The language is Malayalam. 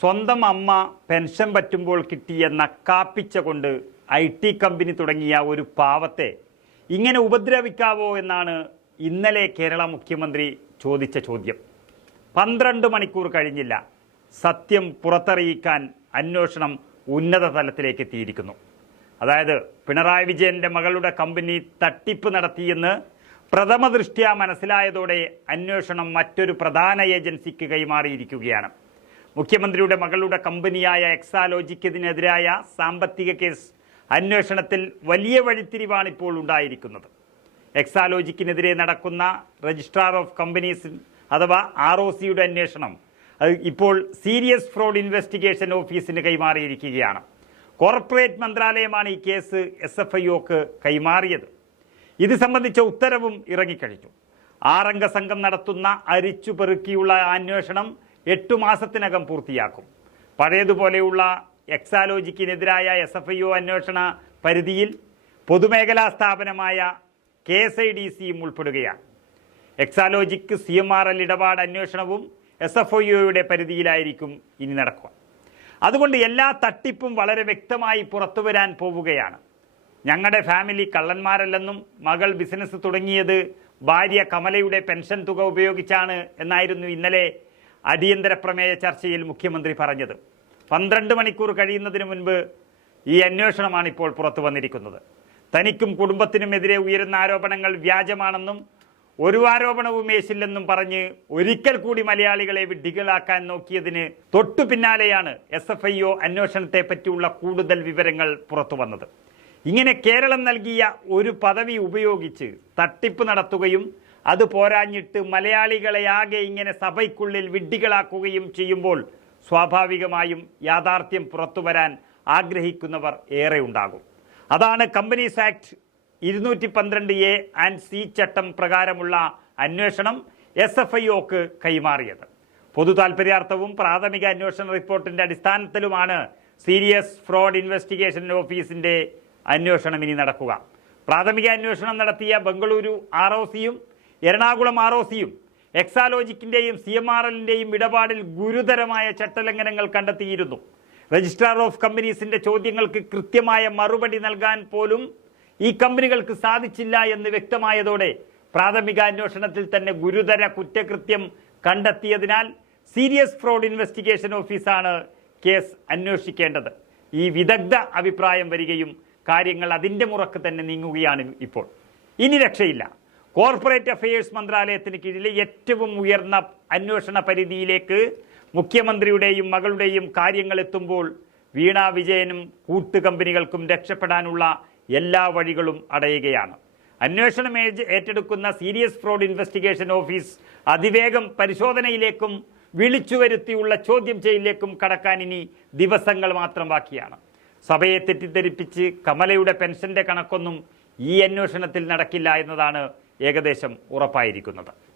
സ്വന്തം അമ്മ പെൻഷൻ പറ്റുമ്പോൾ കിട്ടിയ നക്കാപ്പിച്ച കൊണ്ട് ഐ ടി കമ്പനി തുടങ്ങിയ ഒരു പാവത്തെ ഇങ്ങനെ ഉപദ്രവിക്കാവോ എന്നാണ് ഇന്നലെ കേരള മുഖ്യമന്ത്രി ചോദിച്ച ചോദ്യം. പന്ത്രണ്ട് മണിക്കൂർ കഴിഞ്ഞില്ല. സത്യം പുറത്തറിയിക്കാൻ അന്വേഷണം ഉന്നത തലത്തിലേക്ക് എത്തിയിരിക്കുന്നു. അതായത് പിണറായി വിജയന്റെ മകളുടെ കമ്പനി തട്ടിപ്പ് നടത്തിയെന്ന് പ്രഥമ ദൃഷ്ട്യാ മനസ്സിലായതോടെ അന്വേഷണം മറ്റൊരു പ്രധാന ഏജൻസിക്ക് കൈമാറിയിരിക്കുകയാണ്. മുഖ്യമന്ത്രിയുടെ മകളുടെ കമ്പനിയായ എക്സാലോജിക്കതിനെതിരായ സാമ്പത്തിക കേസ് അന്വേഷണത്തിൽ വലിയ വഴിത്തിരിവാണ് ഇപ്പോൾ ഉണ്ടായിരിക്കുന്നത്. എക്സാലോജിക്കിനെതിരെ നടക്കുന്ന രജിസ്ട്രാർ ഓഫ് കമ്പനീസ് അഥവാ ആർ ഒ സിയുടെ അന്വേഷണം അത് ഇപ്പോൾ സീരിയസ് ഫ്രോഡ് ഇൻവെസ്റ്റിഗേഷൻ ഓഫീസിന് കൈമാറിയിരിക്കുകയാണ്. കോർപ്പറേറ്റ് മന്ത്രാലയമാണ് ഈ കേസ് എസ് എഫ് ഐ ഒക്ക് കൈമാറിയത്. ഇത് സംബന്ധിച്ച ഉത്തരവും ഇറങ്ങിക്കഴിഞ്ഞു. ആറംഗ സംഘം നടത്തുന്ന അരിച്ചു പെറുക്കിയുള്ള അന്വേഷണം എട്ടു മാസത്തിനകം പൂർത്തിയാക്കും. പഴയതുപോലെയുള്ള എക്സാലോജിക്കിനെതിരായ എസ് എഫ് ഐ ഒ അന്വേഷണ പരിധിയിൽ പൊതുമേഖലാ സ്ഥാപനമായ കെ എസ് ഐ ഡി സിയും ഉൾപ്പെടുകയാണ്. Exalogic C M R L ഇടപാട് അന്വേഷണവും എസ് എഫ് ഐ ഒയുടെ പരിധിയിലായിരിക്കും ഇനി നടക്കുക. അതുകൊണ്ട് എല്ലാ തട്ടിപ്പും വളരെ വ്യക്തമായി പുറത്തു വരാൻ പോവുകയാണ്. ഞങ്ങളുടെ ഫാമിലി കള്ളന്മാരല്ലെന്നും മകൾ ബിസിനസ് തുടങ്ങിയത് ഭാര്യ കമലയുടെ പെൻഷൻ തുക ഉപയോഗിച്ചാണ് എന്നായിരുന്നു ഇന്നലെ അടിയന്തര പ്രമേയ ചർച്ചയിൽ മുഖ്യമന്ത്രി പറഞ്ഞത്. പന്ത്രണ്ട് മണിക്കൂർ കഴിയുന്നതിന് മുൻപ് ഈ അന്വേഷണമാണ് ഇപ്പോൾ പുറത്തു വന്നിരിക്കുന്നത്. തനിക്കും കുടുംബത്തിനുമെതിരെ ഉയരുന്ന ആരോപണങ്ങൾ വ്യാജമാണെന്നും ഒരു ആരോപണവും ഏശില്ലെന്നും പറഞ്ഞ് ഒരിക്കൽ കൂടി മലയാളികളെ വിഡ്ഢികളാക്കാൻ നോക്കിയതിന് തൊട്ടു പിന്നാലെയാണ് എസ് എഫ് ഐ ഒ അന്വേഷണത്തെ പറ്റിയുള്ള കൂടുതൽ വിവരങ്ങൾ പുറത്തു വന്നത്. ഇങ്ങനെ കേരളം നൽകിയ ഒരു പദവി ഉപയോഗിച്ച് തട്ടിപ്പ് നടത്തുകയും അത് പോരാഞ്ഞിട്ട് മലയാളികളെ ആകെ ഇങ്ങനെ സഭയ്ക്കുള്ളിൽ വിഡ്ഢികളാക്കുകയും ചെയ്യുമ്പോൾ സ്വാഭാവികമായും യാഥാർത്ഥ്യം പുറത്തു വരാൻ ആഗ്രഹിക്കുന്നവർ ഏറെ ഉണ്ടാകും. അതാണ് കമ്പനീസ് ആക്ട് ഇരുന്നൂറ്റി പന്ത്രണ്ട് എ ആൻഡ് സി ചട്ടം പ്രകാരമുള്ള അന്വേഷണം എസ് എഫ് ഐ ഒക്ക് കൈമാറിയത്. പൊതു താൽപര്യാർത്ഥവും പ്രാഥമിക അന്വേഷണ റിപ്പോർട്ടിന്റെ അടിസ്ഥാനത്തിലുമാണ് സീരിയസ് ഫ്രോഡ് ഇൻവെസ്റ്റിഗേഷൻ ഓഫീസിന്റെ അന്വേഷണം ഇനി നടക്കുക. പ്രാഥമിക അന്വേഷണം നടത്തിയ ബംഗളൂരു ആർ ഒ സിയും എറണാകുളം ആർ ഒ സിയും എക്സാലോജിക്കിന്റെയും സി എം ആർ എല്ലിന്റെയും ഇടപാടിൽ ഗുരുതരമായ ചട്ടലംഘനങ്ങൾ കണ്ടെത്തിയിരുന്നു. രജിസ്ട്രാർ ഓഫ് കമ്പനീസിന്റെ ചോദ്യങ്ങൾക്ക് കൃത്യമായ മറുപടി നൽകാൻ പോലും ഈ കമ്പനികൾക്ക് സാധിച്ചില്ല എന്ന് വ്യക്തമായതോടെ പ്രാഥമിക അന്വേഷണത്തിൽ തന്നെ ഗുരുതര കുറ്റകൃത്യം കണ്ടെത്തിയതിനാൽ സീരിയസ് ഫ്രോഡ് ഇൻവെസ്റ്റിഗേഷൻ ഓഫീസാണ് കേസ് അന്വേഷിക്കേണ്ടത്. ഈ വിദഗ്ധ അഭിപ്രായം വരികയും കാര്യങ്ങൾ അതിന്റെ മുറക്ക് തന്നെ നീങ്ങുകയാണ് ഇപ്പോൾ. ഇനി രക്ഷയില്ല. കോർപ്പറേറ്റ് അഫയേഴ്സ് മന്ത്രാലയത്തിന് കീഴിലെ ഏറ്റവും ഉയർന്ന അന്വേഷണ പരിധിയിലേക്ക് മുഖ്യമന്ത്രിയുടെയും മകളുടെയും കാര്യങ്ങൾ എത്തുമ്പോൾ വീണ വിജയനും കൂട്ടുകമ്പനികൾക്കും രക്ഷപ്പെടാനുള്ള എല്ലാ വഴികളും അടയുകയാണ്. അന്വേഷണം ഏറ്റെടുക്കുന്ന സീരിയസ് ഫ്രോഡ് ഇൻവെസ്റ്റിഗേഷൻ ഓഫീസ് അതിവേഗം പരിശോധനയിലേക്കും വിളിച്ചു വരുത്തിയുള്ള ചോദ്യം ചെയ്യലിലേക്കും കടക്കാൻ ഇനി ദിവസങ്ങൾ മാത്രം ബാക്കിയാണ്. സഭയെ തെറ്റിദ്ധരിപ്പിച്ച് കമലയുടെ പെൻഷന്റെ കണക്കൊന്നും ഈ അന്വേഷണത്തിൽ നടക്കില്ല എന്നതാണ് ഏകദേശം ഉറപ്പായിരിക്കുന്നത്.